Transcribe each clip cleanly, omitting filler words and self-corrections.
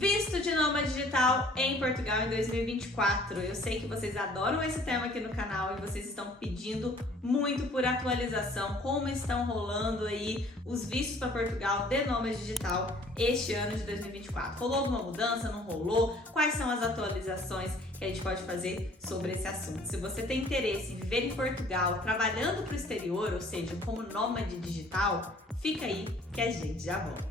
Visto de nômade digital em Portugal em 2024. Eu sei que vocês adoram esse tema aqui no canal e vocês estão pedindo muito por atualização, como estão rolando aí os vistos para Portugal de nômade digital este ano de 2024. Rolou alguma mudança? Não rolou? Quais são as atualizações que a gente pode fazer sobre esse assunto? Se você tem interesse em viver em Portugal, trabalhando para o exterior, ou seja, como nômade digital, fica aí que a gente já volta.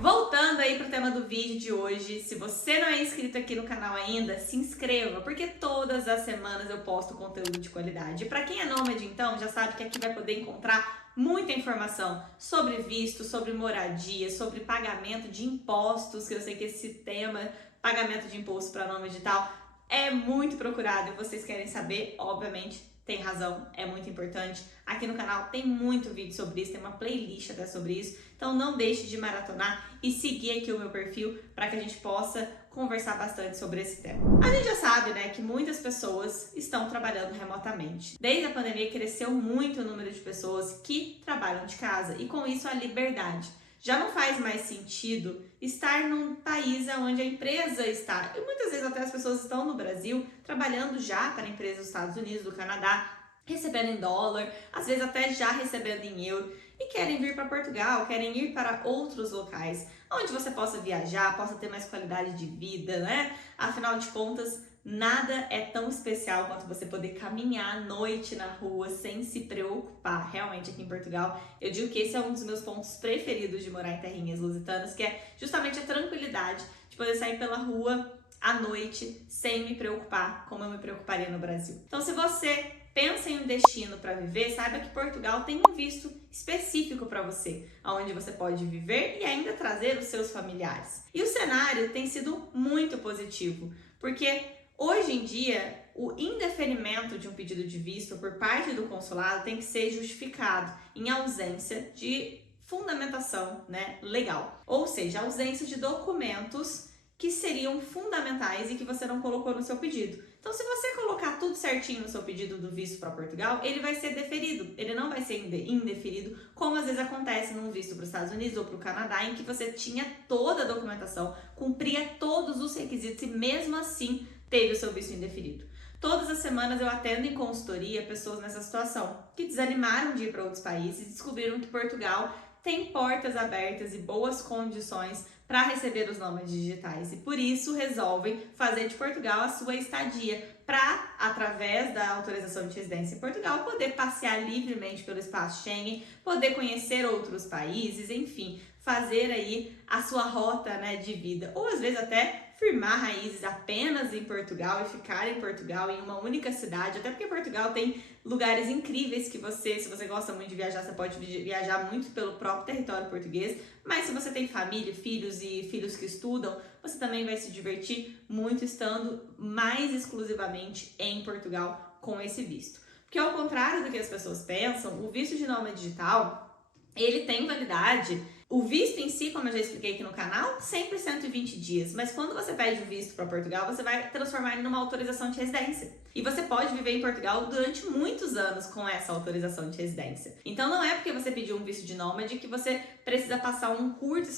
Voltando aí pro tema do vídeo de hoje, se você não é inscrito aqui no canal ainda, se inscreva, porque todas as semanas eu posto conteúdo de qualidade. Para quem é nômade, então, já sabe que aqui vai poder encontrar muita informação sobre visto, sobre moradia, sobre pagamento de impostos, que eu sei que esse tema, pagamento de imposto para nômade digital, é muito procurado e vocês querem saber, obviamente, tem razão, é muito importante. Aqui no canal tem muito vídeo sobre isso, tem uma playlist até sobre isso. Então não deixe de maratonar e seguir aqui o meu perfil para que a gente possa conversar bastante sobre esse tema. A gente já sabe, né, que muitas pessoas estão trabalhando remotamente. Desde a pandemia cresceu muito o número de pessoas que trabalham de casa e com isso a liberdade. Já não faz mais sentido estar num país onde a empresa está, e muitas vezes até as pessoas estão no Brasil trabalhando já para empresas dos Estados Unidos, do Canadá, recebendo em dólar, às vezes até já recebendo em euro, e querem vir para Portugal, querem ir para outros locais, onde você possa viajar, possa ter mais qualidade de vida, né? Afinal de contas, nada é tão especial quanto você poder caminhar à noite na rua sem se preocupar. Realmente aqui em Portugal, eu digo que esse é um dos meus pontos preferidos de morar em terrinhas lusitanas, que é justamente a tranquilidade de poder sair pela rua à noite sem me preocupar como eu me preocuparia no Brasil. Então, se você pensa em um destino para viver, saiba que Portugal tem um visto específico para você, onde você pode viver e ainda trazer os seus familiares. E o cenário tem sido muito positivo, porque hoje em dia, o indeferimento de um pedido de visto por parte do consulado tem que ser justificado em ausência de fundamentação, né, legal. Ou seja, ausência de documentos que seriam fundamentais e que você não colocou no seu pedido. Então, se você colocar tudo certinho no seu pedido do visto para Portugal, ele vai ser deferido, ele não vai ser indeferido, como às vezes acontece num visto para os Estados Unidos ou para o Canadá, em que você tinha toda a documentação, cumpria todos os requisitos e mesmo assim teve o seu visto indeferido. Todas as semanas eu atendo em consultoria pessoas nessa situação, que desanimaram de ir para outros países e descobriram que Portugal tem portas abertas e boas condições para receber os nômades digitais e por isso resolvem fazer de Portugal a sua estadia para, através da autorização de residência em Portugal, poder passear livremente pelo espaço Schengen, poder conhecer outros países, enfim, fazer aí a sua rota, né, de vida, ou às vezes até firmar raízes apenas em Portugal e ficar em Portugal em uma única cidade, até porque Portugal tem lugares incríveis que você, se você gosta muito de viajar, você pode viajar muito pelo próprio território português, mas se você tem família, filhos e filhos que estudam, você também vai se divertir muito estando mais exclusivamente em Portugal com esse visto. Porque ao contrário do que as pessoas pensam, o visto de nômade digital, ele tem validade. O visto em si, como eu já expliquei aqui no canal, sempre 120 dias. Mas quando você pede o visto para Portugal, você vai transformar ele numa autorização de residência. E você pode viver em Portugal durante muitos anos com essa autorização de residência. Então não é porque você pediu um visto de nômade que você precisa passar um curto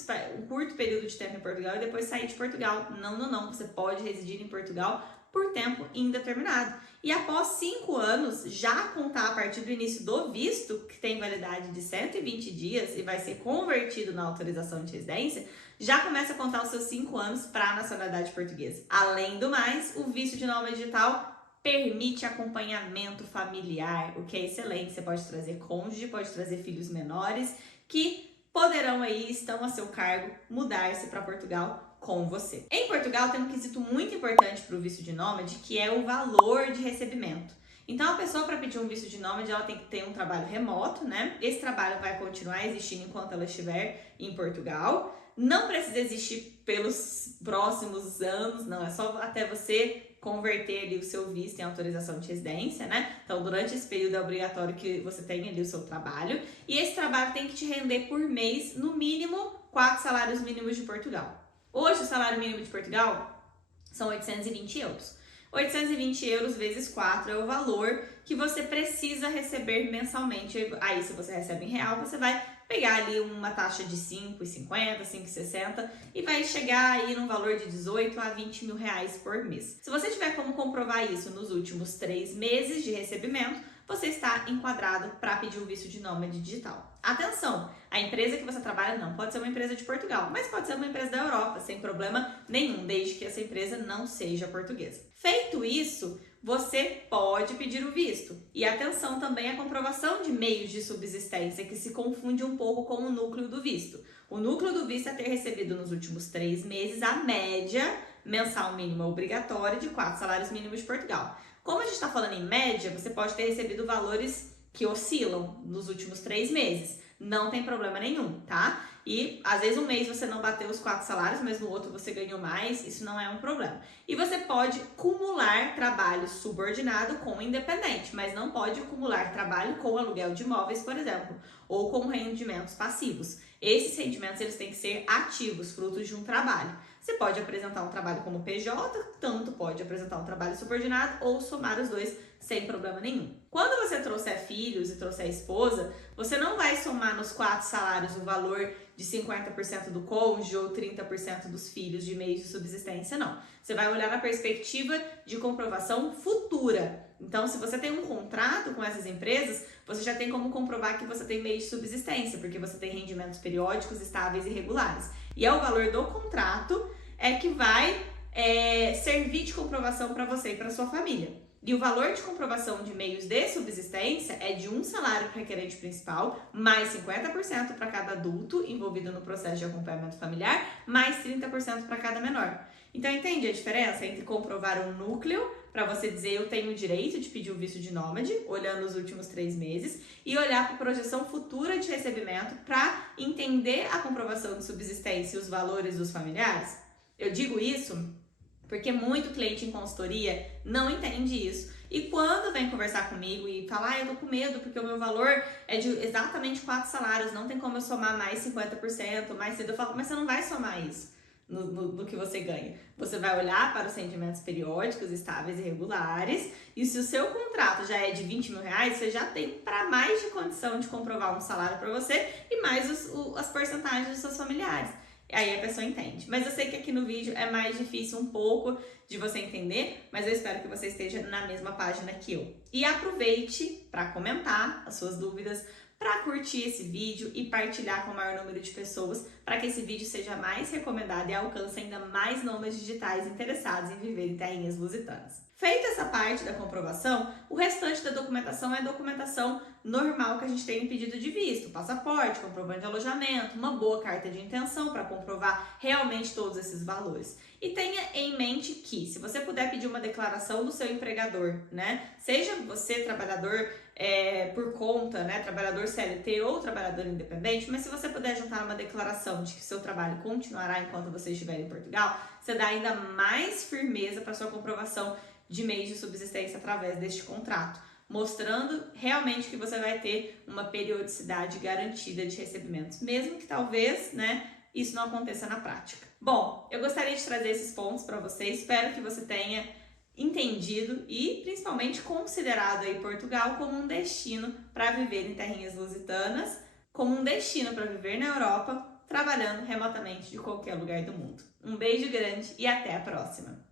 período de tempo em Portugal e depois sair de Portugal. Não, não, não. Você pode residir em Portugal por tempo indeterminado. E após 5 anos, já contar a partir do início do visto, que tem validade de 120 dias e vai ser convertido na autorização de residência, já começa a contar os seus 5 anos para a nacionalidade portuguesa. Além do mais, o visto de nômade digital permite acompanhamento familiar, o que é excelente. Você pode trazer cônjuge, pode trazer filhos menores que poderão aí, estão a seu cargo, mudar-se para Portugal com você. Em Portugal tem um quesito muito importante para o visto de nômade, que é o valor de recebimento. Então a pessoa, para pedir um visto de nômade, ela tem que ter um trabalho remoto, né? Esse trabalho vai continuar existindo enquanto ela estiver em Portugal. Não precisa existir pelos próximos anos, não, é só até você converter ali o seu visto em autorização de residência, né? Então, durante esse período é obrigatório que você tenha ali o seu trabalho. E esse trabalho tem que te render por mês, no mínimo, 4 salários mínimos de Portugal. Hoje, o salário mínimo de Portugal são 820 euros. €820 vezes 4 é o valor que você precisa receber mensalmente. Aí, se você recebe em real, você vai pegar ali uma taxa de 5,50, 5,60 e vai chegar aí num valor de 18 a 20 mil reais por mês. Se você tiver como comprovar isso nos últimos 3 meses de recebimento, você está enquadrado para pedir o visto de nômade digital. Atenção, a empresa que você trabalha não pode ser uma empresa de Portugal, mas pode ser uma empresa da Europa, sem problema nenhum, desde que essa empresa não seja portuguesa. Feito isso, você pode pedir o visto. E atenção também à comprovação de meios de subsistência, que se confunde um pouco com o núcleo do visto. O núcleo do visto é ter recebido nos últimos 3 meses a média mensal mínima obrigatória de 4 salários mínimos de Portugal. Como a gente está falando em média, você pode ter recebido valores que oscilam nos últimos 3 meses. Não tem problema nenhum, tá? E às vezes um mês você não bateu os 4 salários, mas no outro você ganhou mais, isso não é um problema. E você pode acumular trabalho subordinado com independente, mas não pode acumular trabalho com aluguel de imóveis, por exemplo, ou com rendimentos passivos. Esses rendimentos eles têm que ser ativos, frutos de um trabalho. Você pode apresentar um trabalho como PJ, tanto pode apresentar um trabalho subordinado ou somar os dois sem problema nenhum. Quando você trouxer filhos e trouxer esposa, você não vai somar nos 4 salários o valor de 50% do cônjuge ou 30% dos filhos de meios de subsistência, não. Você vai olhar na perspectiva de comprovação futura. Então, se você tem um contrato com essas empresas, você já tem como comprovar que você tem meios de subsistência, porque você tem rendimentos periódicos, estáveis e regulares. E é o valor do contrato que vai servir de comprovação para você e para sua família. E o valor de comprovação de meios de subsistência é de um salário para requerente principal, mais 50% para cada adulto envolvido no processo de acompanhamento familiar, mais 30% para cada menor. Então, entende a diferença entre comprovar um núcleo, para você dizer eu tenho o direito de pedir o visto de nômade, olhando os últimos 3 meses, e olhar para a projeção futura de recebimento para entender a comprovação de subsistência e os valores dos familiares? Eu digo isso porque muito cliente em consultoria não entende isso. E quando vem conversar comigo e fala, eu tô com medo porque o meu valor é de exatamente 4 salários, não tem como eu somar mais 50%, mais cedo, eu falo, mas você não vai somar isso no que você ganha. Você vai olhar para os rendimentos periódicos, estáveis e regulares, e se o seu contrato já é de 20 mil reais, você já tem para mais de condição de comprovar um salário para você e mais as porcentagens dos seus familiares. E aí a pessoa entende. Mas eu sei que aqui no vídeo é mais difícil um pouco de você entender, mas eu espero que você esteja na mesma página que eu. E aproveite para comentar as suas dúvidas, para curtir esse vídeo e partilhar com o maior número de pessoas, para que esse vídeo seja mais recomendado e alcance ainda mais nômades digitais interessados em viver em terrinhas lusitanas. Feita essa parte da comprovação, o restante da documentação é documentação normal que a gente tem em pedido de visto, passaporte, comprovante de alojamento, uma boa carta de intenção para comprovar realmente todos esses valores. E tenha em mente que, se você puder pedir uma declaração do seu empregador, né, seja você trabalhador por conta, né, trabalhador CLT ou trabalhador independente, mas se você puder juntar uma declaração de que seu trabalho continuará enquanto você estiver em Portugal, você dá ainda mais firmeza para sua comprovação de meios de subsistência através deste contrato, mostrando realmente que você vai ter uma periodicidade garantida de recebimentos, mesmo que talvez, né, isso não aconteça na prática. Bom, eu gostaria de trazer esses pontos para você, espero que você tenha entendido e principalmente considerado aí Portugal como um destino para viver em terrinhas lusitanas, como um destino para viver na Europa, trabalhando remotamente de qualquer lugar do mundo. Um beijo grande e até a próxima!